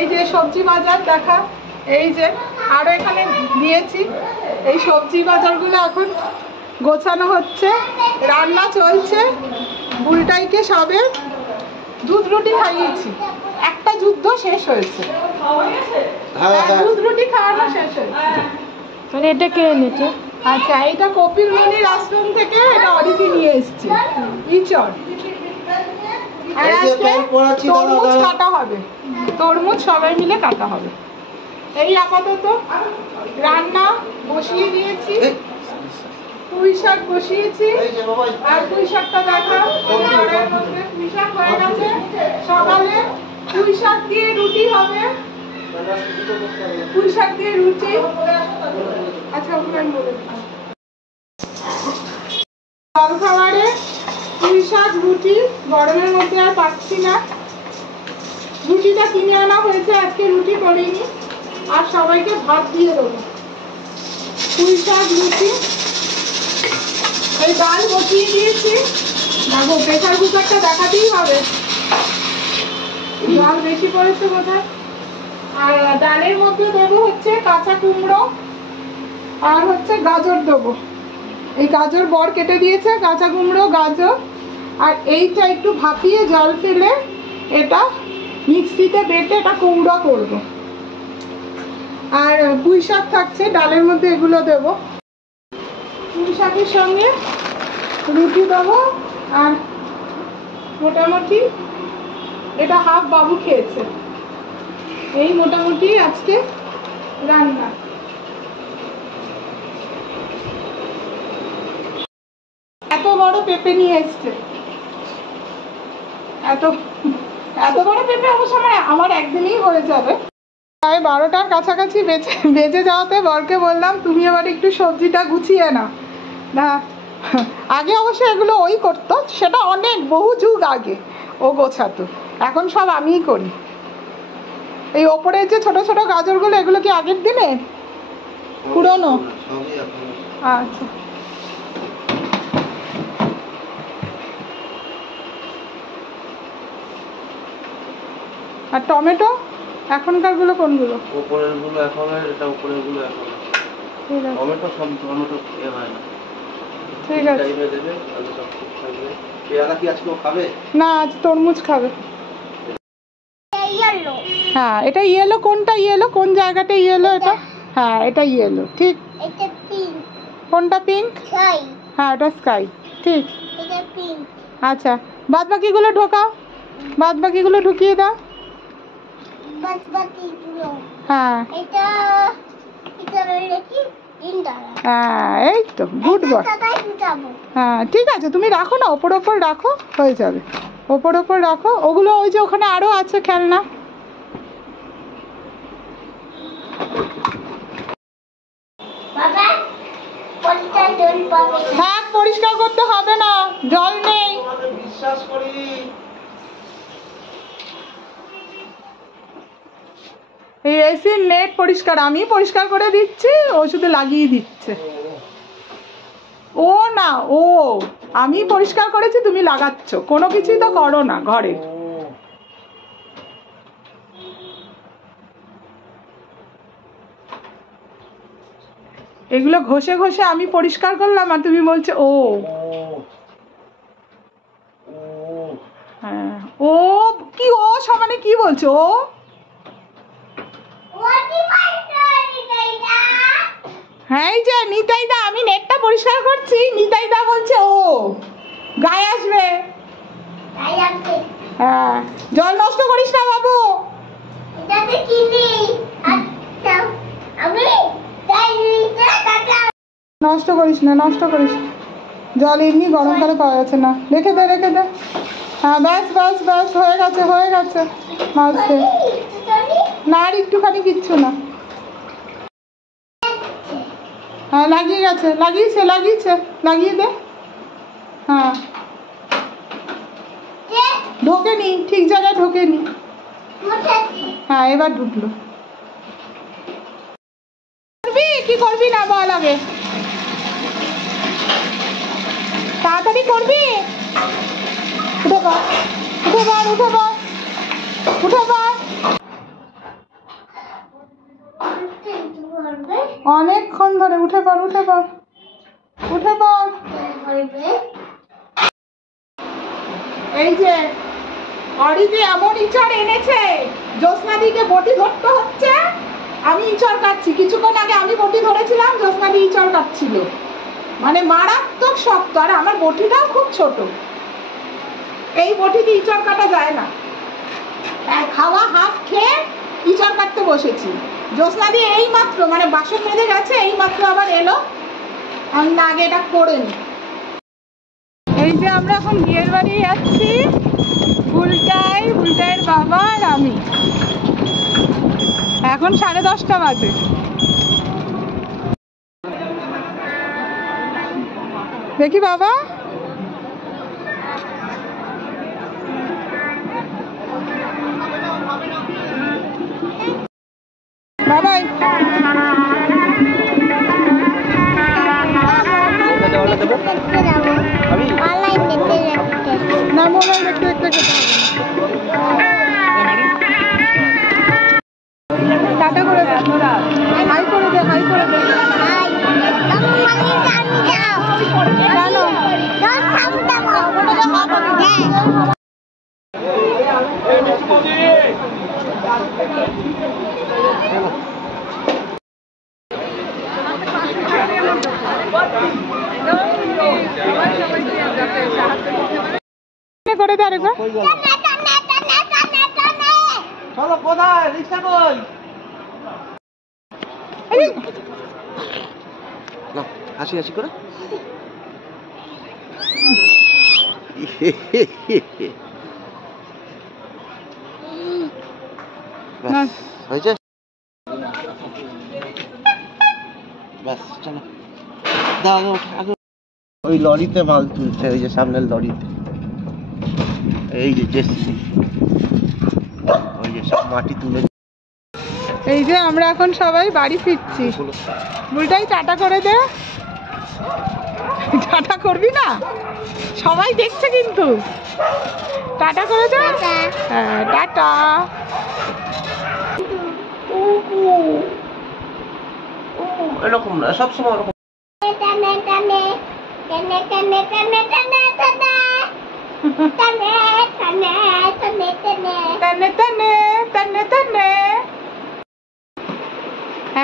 এই যে সবজি বাজার দেখা, এই যে আরো এখানে দিয়েছি। এই সবজি বাজারগুলো এখন গোছানো হচ্ছে, রান্না চলছে। বুলটাইকে সবে দুধ রুটি খাইয়েছি, একটা যুদ্ধ শেষ হয়েছে, দুধ রুটি খাওয়ানো শেষ হয়েছে। মানে এটা কে এনেছে? আচ্ছা, এটা কপিল মুনির আশ্রম থেকে এটা অদিতি নিয়ে এসছে, ইচড়। আর আজকে তরমুজ কাটা হবে, তরমুজ সবাই মিলে কাটা হবে। এই আপাতত রান্না বসিয়ে দিয়েছি, পুঁই শাক বসিয়েছি। আর পুঁই শাকটা দেখা, পুঁই শাক হয়ে গেছে। সকালে পুঁই শাক দিয়ে রুটি হবে, পুঁই শাক দিয়ে রুটি। আচ্ছা, জলখাবারে পুঁই শাক রুটি, গরমের মধ্যে আর পাচ্ছি না। রুটিটা কিনে আনা হয়েছে, আজকে রুটি করিনি। আর সবাইকে ভাত দিয়ে দেবো, পুঁই শাক রুটি। এই ডাল বসিয়ে দিয়েছি, দেখো প্রেসার কুকারটা দেখাতেই হবে, জল বেশি পড়েছে বোধহয়। আর ডালের মধ্যে দেবো হচ্ছে কাঁচা কুমড়ো আর হচ্ছে গাজর দেবো। এই গাজর বর কেটে দিয়েছে, কাঁচা কুমড়ো গাজর। আর এইটা একটু ভাপিয়ে জল ফেলে এটা মিক্সিতে বেটে এটা কুমড়ো করবো। আর পুঁই শাক থাকছে ডালের মধ্যে, এগুলো দেবো। পুঁই শাকের সঙ্গে রুটি দেবো। আর মোটামুটি এটা হাফ বাবু খেয়েছে। এই মোটামুটি আজকে রান্না। এত বড় পেঁপে নিয়ে এসছে, এত বড় পেঁপে অবশ্য আমার একদিনেই হয়ে যাবে। প্রায় 12টার কাছাকাছি বেজে যাওয়াতে বরকে বললাম তুমি এবার একটু সবজিটা গুছিয়ে না। আগে অবশ্য এগুলো ওই করতো, সেটা অনেক বহু যুগ আগে ও গোছাতো, এখন সব আমিই করি। এই ওপরের যে ছোট ছোট গাজরগুলো, এগুলো কি আগের দিনে পুরনো? আচ্ছা, আর টমেটো এখনকার গুলো কোনগুলো? উপরের গুলো এখন, এটা উপরের গুলো এখন। ঠিক আছে, টমেটো সব টমেটো এ হয় না। ঠিক আছে, টাইমে দেবে, তাহলে সব ঠিক থাকবে। পেয়ারা কি আজকে খাবে? না, আজ তরমুজ খাবে। হ্যাঁ, এটা ইয়েলো। কোনটা ইয়েলো? কোন জায়গাটা ইয়েলো এটা? হ্যাঁ, এটা ইয়েলো, ঠিক। এটা পিঙ্ক। কোনটা পিঙ্ক? স্কাই। হ্যাঁ, এটা স্কাই, ঠিক। এটা পিঙ্ক। আচ্ছা, বাদ বাকিগুলো ঢোকাও, বাদ বাকিগুলো ঢুকিয়ে দাও। বাদবাকিগুলো। হ্যাঁ, এটা কি তিনটা। হ্যাঁ, এই তো গুড বয়। হ্যাঁ, ঠিক আছে, তুমি রাখো না, ওপর ওপর রাখো, হয়ে যাবে। ওপর ওপর রাখো ওগুলো। ওই যে ওখানে আরো আছে খেলনা। বাবা, জল পাবে। হ্যাঁ, পরিষ্কার করতে হবে না, জল নেই। বিশ্বাস করি। এই এসির নেট পরিষ্কার আমি পরিষ্কার করে দিচ্ছি, ও শুধু লাগিয়ে দিচ্ছে। ও না, ও আমি পরিষ্কার করেছি, তুমি লাগাচ্ছ। কোনো কিছুই তো করো না ঘরে। এগুলো ঘষে ঘষে আমি পরিষ্কার করলাম, আর তুমি বলছো ও। হ্যাঁ, ও কি? ও সমানে কি বলছো? ও হ্যাঁ, এই যে নিতাইদা, আমি নেটটা পরিষ্কার করছি, নিতাইদা বলছে ও গায়ে আসবে। হ্যাঁ, জল নষ্ট করিস না বাবু। নষ্ট করিস না, নষ্ট করিস না। জল এমনি গরমকালে পাওয়া যাচ্ছে না, রেখে দে, রেখে দে। হ্যাঁ, ব্যাস ব্যাস ব্যাস, হয়ে গেছে, হয়ে গেছে। মাঝে না, আর একটুখানি, কিচ্ছু না। হ্যাঁ, লাগিয়ে গেছে, লাগিয়েছে, লাগিয়েছে, লাগিয়ে দে। হ্যাঁ, ঢোকেনি, ঠিক জায়গায় ঢোকেনি। হ্যাঁ, এবার ঢুকলো। করবি কি করবি না বল আগে, তাড়াতাড়ি করবি। উঠে পড়, উঠে পড়, উঠে পড়, উঠে পড়। অনেকক্ষণ ধরে উঠে পড় উঠে পড় উঠে পড়। এই যে অরিজি এমন ইঁচড় এনেছে, জ্যোৎস্নাদিকে বটি ধরতে হচ্ছে, আমি ইঁচড় কাটছি। কিছুক্ষণ আগে আমি বটি ধরেছিলাম, জ্যোৎস্নাদি ইঁচড় কাটছিল। মানে মারাত্মক শক্ত, আর আমার বটিটাও খুব ছোট। এই বটিতে ইঁচড় কাটা যায় না। খাওয়া হাফ খেয়ে ইঁচড় কাটতে বসেছি। জ্যোৎস্নাদি এই মাত্র মানে বাসন মেজে গেছে, এই মাত্র আবার এলো। আমি না আগে এটা করে নি। এই যে আমরা এখন বিয়ের বাড়ি যাচ্ছি, বুলটাইয়ের বাবা আর আমি। এখন 10:30 বাজে। দেখি বাবা, বাবাই না, মোবাইল দেখতে দেখতে খেতে হবে। টাটা করে দে, হাই করে দে, হাই করে দে। করে দে আরেকবার। চলো কোথায়, রিক্সা কই? না, হাসি হাসি করে। ব্যাস, হয়েছে? ব্যাস, চলো। দাও আগে। ওই লরিতে মাল তুলছে, ওই যে সামনের লরিতে। এই যে জেসি, ওই যে সব মাটি তুলে। এই যে আমরা এখন সবাই বাড়ি ফিরছি। বুলটাই টাটা করে দে। টাটা করবি না? সবাই দেখছে কিন্তু। টাটা করে দে। হ্যাঁ, টাটা। এরকম না, সবসময় এরকম।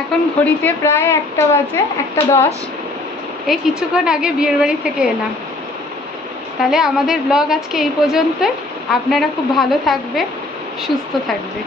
এখন ঘড়িতে প্রায় 1টা বাজে, 1:10। এই কিছুক্ষণ আগে বিয়ের বাড়ি থেকে এলাম। তাহলে আমাদের ব্লগ আজকে এই পর্যন্ত। আপনারা খুব ভালো থাকবে, সুস্থ থাকবে।